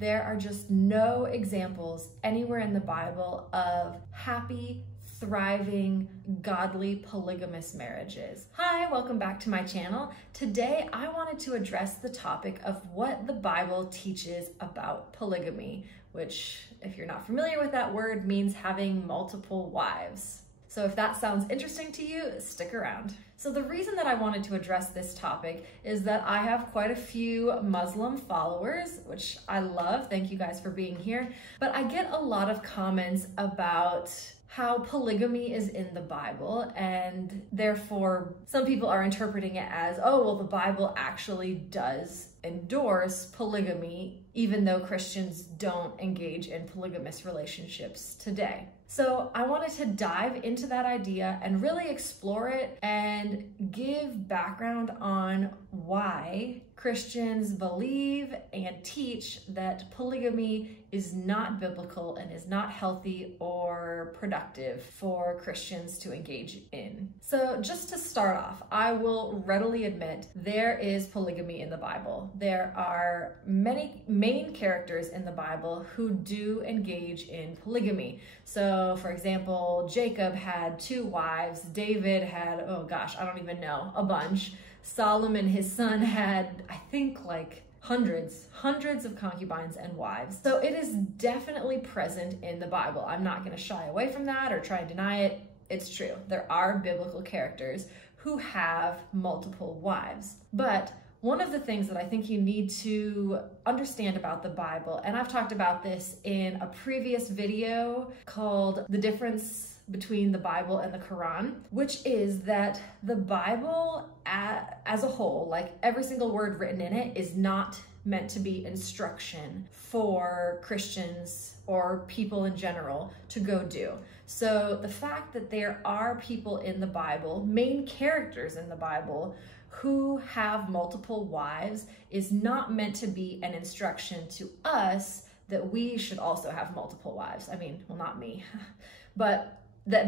there are just no examples anywhere in the Bible of happy, thriving, godly, polygamous marriages. Hi, welcome back to my channel. Today, I wanted to address the topic of what the Bible teaches about polygamy, which, if you're not familiar with that word, means having multiple wives. So if that sounds interesting to you, stick around. So the reason that I wanted to address this topic is that I have quite a few Muslim followers, which I love. Thank you guys for being here. But I get a lot of comments about how polygamy is in the Bible, and therefore some people are interpreting it as, oh, well, the Bible actually does endorse polygamy, even though Christians don't engage in polygamous relationships today. So I wanted to dive into that idea and really explore it and give background on why Christians believe and teach that polygamy is not biblical and is not healthy or productive for Christians to engage in. So just to start off, I will readily admit there is polygamy in the Bible. There are many main characters in the Bible who do engage in polygamy. So for example, Jacob had 2 wives, David had, oh gosh, I don't even know, a bunch. Solomon, his son, had, I think, like hundreds of concubines and wives. So it is definitely present in the Bible. I'm not going to shy away from that or try and deny it. It's true. There are biblical characters who have multiple wives. But one of the things that I think you need to understand about the Bible, and I've talked about this in a previous video called The Difference Between the Bible and the Quran, which is that the Bible as a whole, like every single word written in it, is not meant to be instruction for Christians or people in general to go do. So the fact that there are people in the Bible, main characters in the Bible, who have multiple wives is not meant to be an instruction to us that we should also have multiple wives. I mean, well, not me, but that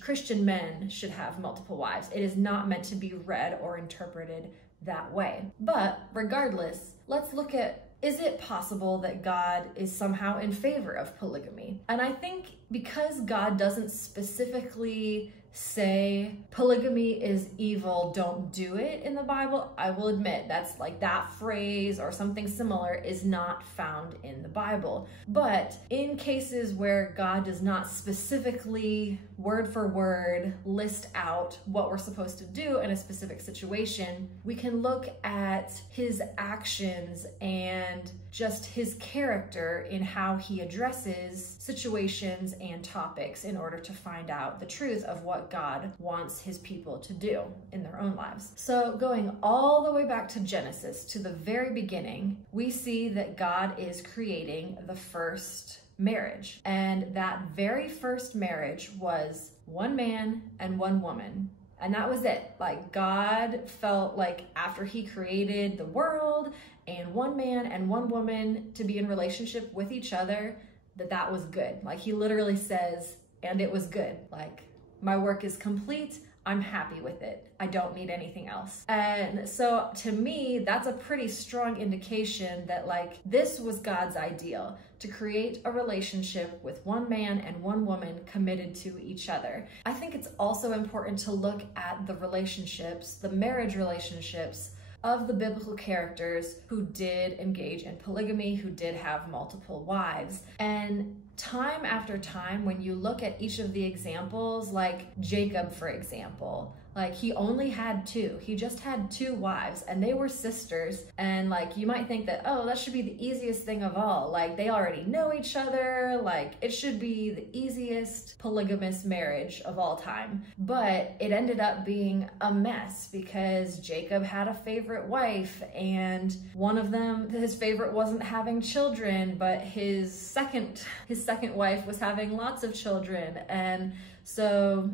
Christian men should have multiple wives. It is not meant to be read or interpreted that way. But regardless, let's look at, is it possible that God is somehow in favor of polygamy? And I think because God doesn't specifically say polygamy is evil, don't do it in the Bible, I will admit that's like that phrase or something similar is not found in the Bible. But in cases where God does not specifically word for word list out what we're supposed to do in a specific situation, we can look at his actions and just his character in how he addresses situations and topics in order to find out the truth of what God wants his people to do in their own lives. So going all the way back to Genesis, to the very beginning, we see that God is creating the first marriage. And that very first marriage was one man and one woman. And that was it. Like, God felt like after he created the world and one man and one woman to be in relationship with each other, that was good. Like, he literally says, and it was good. Like, my work is complete. I'm happy with it. I don't need anything else. And so to me, that's a pretty strong indication that like this was God's ideal, to create a relationship with one man and one woman committed to each other. I think it's also important to look at the relationships, the marriage relationships of the biblical characters who did engage in polygamy, who did have multiple wives. And time after time, when you look at each of the examples, like Jacob, for example, like he only had 2. He just had 2 wives and they were sisters. And like, you might think that, oh, that should be the easiest thing of all. Like, they already know each other. Like, it should be the easiest polygamous marriage of all time. But it ended up being a mess because Jacob had a favorite wife, and one of them, his favorite wasn't having children, but his second wife was having lots of children. And so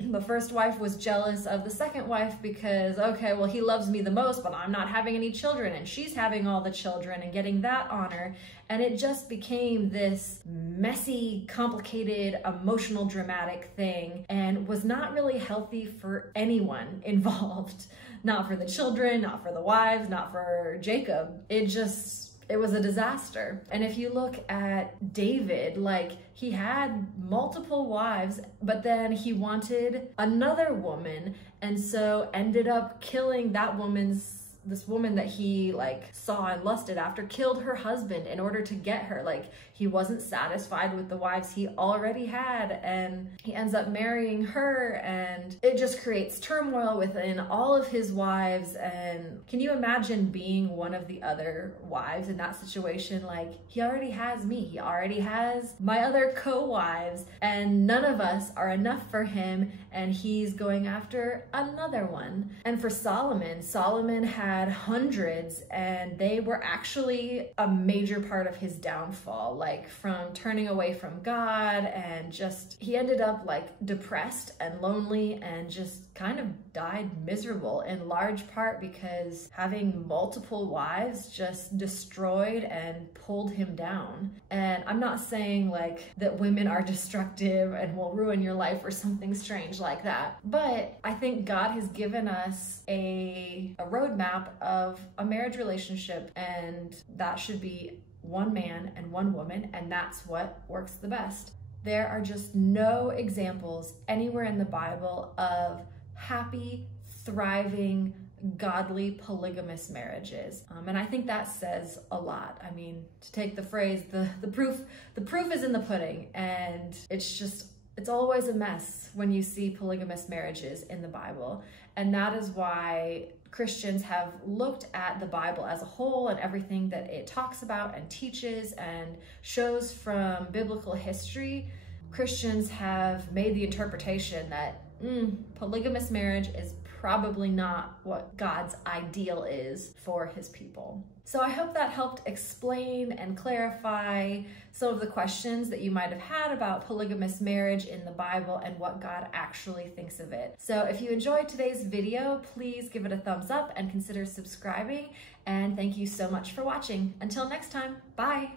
the first wife was jealous of the second wife because, okay, well, he loves me the most, but I'm not having any children, and she's having all the children and getting that honor. And it just became this messy, complicated, emotional, dramatic thing, and was not really healthy for anyone involved. Not for the children, not for the wives, not for Jacob. It just it was a disaster. And if you look at David, like, he had multiple wives, but then he wanted another woman, and so ended up killing this woman that he like saw and lusted after, killed her husband in order to get her. Like, he wasn't satisfied with the wives he already had, and he ends up marrying her, and it just creates turmoil within all of his wives. And can you imagine being one of the other wives in that situation? Like, he already has me, he already has my other co-wives, and none of us are enough for him, and he's going after another one. And for Solomon had hundreds, and they were actually a major part of his downfall, like from turning away from God, and just he ended up like depressed and lonely, and just kind of died miserable, in large part because having multiple wives just destroyed and pulled him down. And I'm not saying like that women are destructive and will ruin your life or something strange like that, but I think God has given us a roadmap of a marriage relationship, and that should be one man and one woman, and that's what works the best. There are just no examples anywhere in the Bible of happy, thriving, godly, polygamous marriages. And I think that says a lot. I mean, to take the phrase, the proof is in the pudding, and it's always a mess when you see polygamous marriages in the Bible. And that is why Christians have looked at the Bible as a whole and everything that it talks about and teaches and shows from biblical history. Christians have made the interpretation that polygamous marriage is probably not what God's ideal is for his people. So I hope that helped explain and clarify some of the questions that you might have had about polygamous marriage in the Bible and what God actually thinks of it. So if you enjoyed today's video, please give it a thumbs up and consider subscribing. And thank you so much for watching. Until next time, bye.